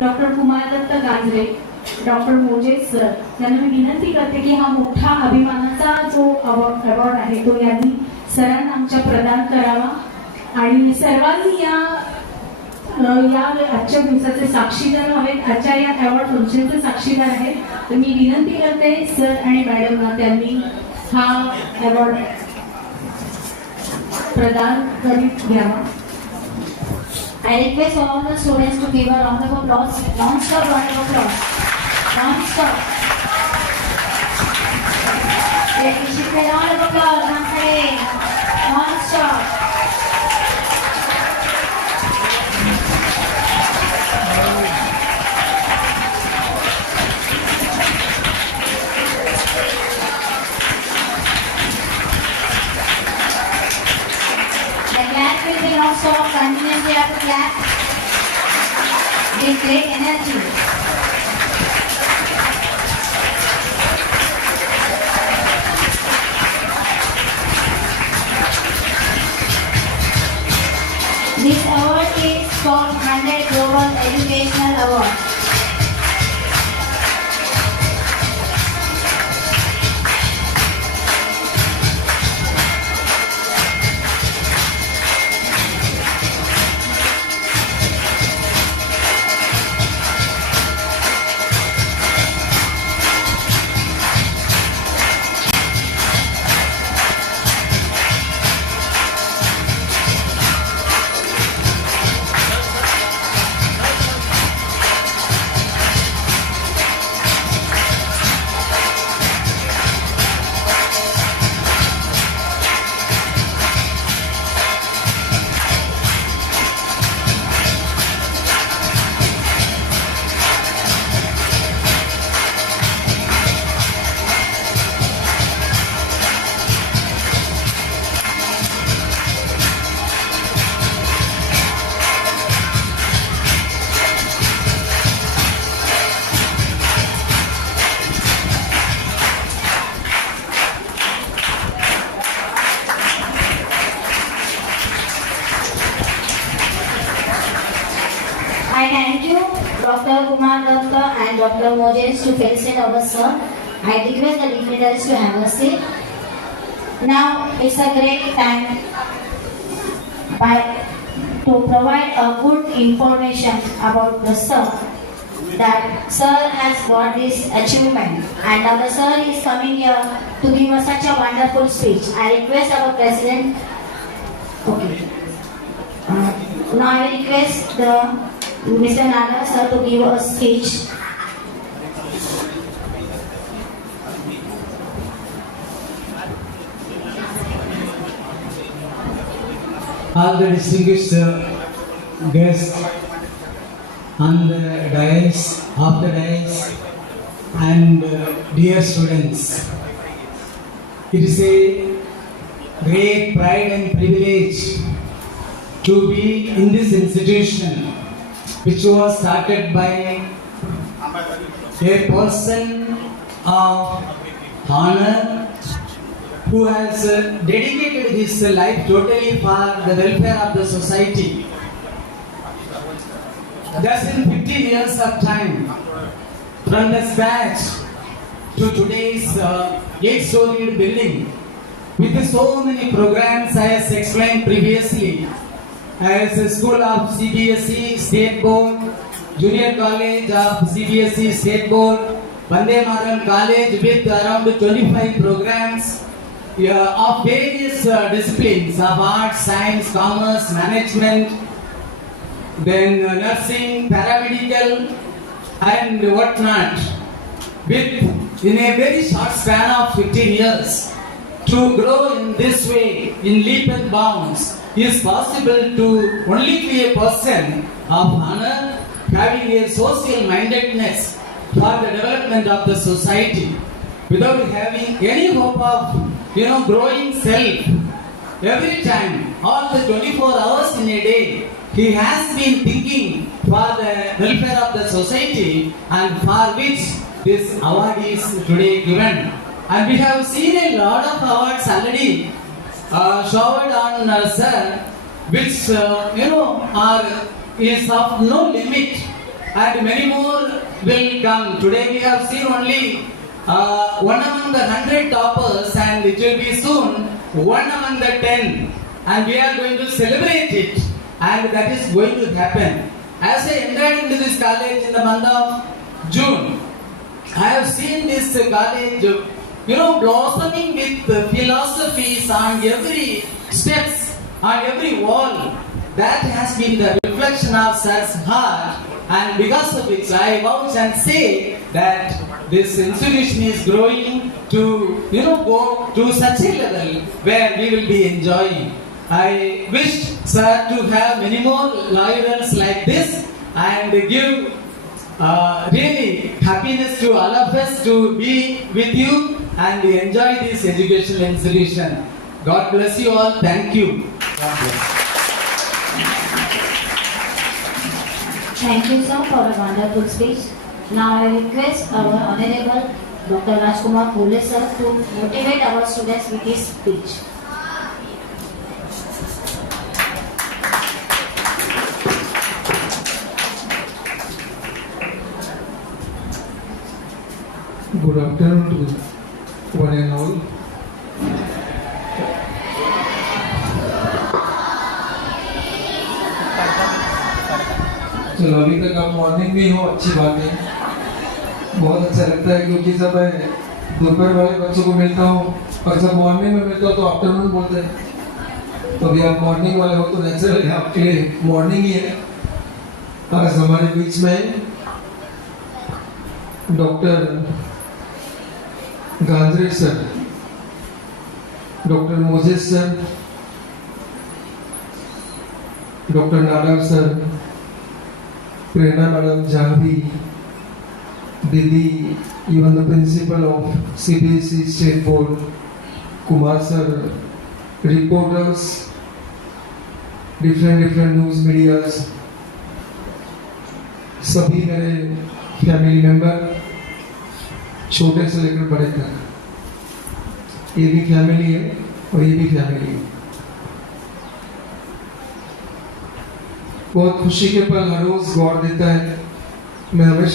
Doctor Kumardatta Ganjare doctor Moses sir यांना मी विनंती करते की हा मोठा अभिमानाचा जो अवॉर्ड आहे तो यांनी सरांना आमच्या प्रदान करावा. आणि सर्वांनी या या आजच्या दिवसाचे साक्षीदार हवेत आजच्या या अवॉर्ड फंक्शनचे साक्षीदार आहेत. तर मी विनंती करते सर आणि मॅडमना त्यांनी हा अवॉर्ड प्रदान करीत घ्यावा. I request all the students to give a round of applause, non-stop round of applause, non-stop. Let me give a round of applause non-stop. To clap. With great energy. This award is called 100 Global Educational Award. Dr. Kumar Datta and Dr. Moses to felicitate our sir. I request the dignitaries to have a seat. Now it's a great time by to provide a good information about the sir that sir has got this achievement and our sir is coming here to give us such a wonderful speech. I request our president. Okay. Uh, now I request the Mr. Naga sir to give a speech. all the distinguished uh, guests on the dais, off the dais, and uh, dear students. It is a great pride and privilege to be in this institution which was started by a person of honor who has uh, dedicated his life totally for the welfare of the society. Thus, in 50 years of time, from the scratch to today's uh, eight-storied building, with so many programs as explained previously, as a school of CBSE State Board, Junior College of CBSE State Board, Vande Maran College with around 25 programs yeah, of various uh, disciplines of arts, science, commerce, management, then uh, nursing, paramedical, and whatnot. With in a very short span of 15 years, to grow in this way, in leap and bounds, is possible to only be a person of honor, having a social mindedness for the development of the society, without having any hope of you know growing self. Every time, all the 24 hours in a day, he has been thinking for the welfare of the society and for which this award is today given. And we have seen a lot of awards already showered on us, which uh, you know are is of no limit. and many more will come. Today we have seen only uh, one among the hundred toppers, and it will be soon one among the ten, and we are going to celebrate it, and that is going to happen. As I entered into this college in the month of June, I have seen this college, you know, blossoming with philosophies on every steps, on every wall. That has been the reflection of Sir's heart, and because of which I vouch and say that this institution is growing to, you know, go to such a level where we will be enjoying. I wish Sir to have many more laurels like this and give uh, really happiness to all of us to be with you and we enjoy this educational institution. God bless you all. Thank you. God bless. Thank you, sir, for a wonderful speech. Now I request our Honorable Dr. Rajkumar Pule, sir, to motivate our students with his speech. Good afternoon to one and all. चलो, अभी तक आप morning में हो अच्छी बात है। बहुत अच्छा लगता है, क्योंकि जब मैं दोपहर वाले बच्चों को मिलता हूँ, और जब मॉर्निंग में मिलता हूँ तो आफ्टरनून बोलते हैं। तो अभी आप मॉर्निंग वाले हो तो नेचुरली आपके लिए मॉर्निंग ही है। आज हमारे बीच में doctor Gandhare sir, doctor Moses sir, doctor Nadav sir, Prerna madam Jahnavi दीदी even the principal of C B S E state board Kumar sir reporters different different news media सभी मेरे फैमिली मेंबर छोटे से लेकर बड़े तक। ये भी फैमिली है और ये भी फैमिली है बहुत खुशी के पल हर रोज गौर देता है। मैं हमेशा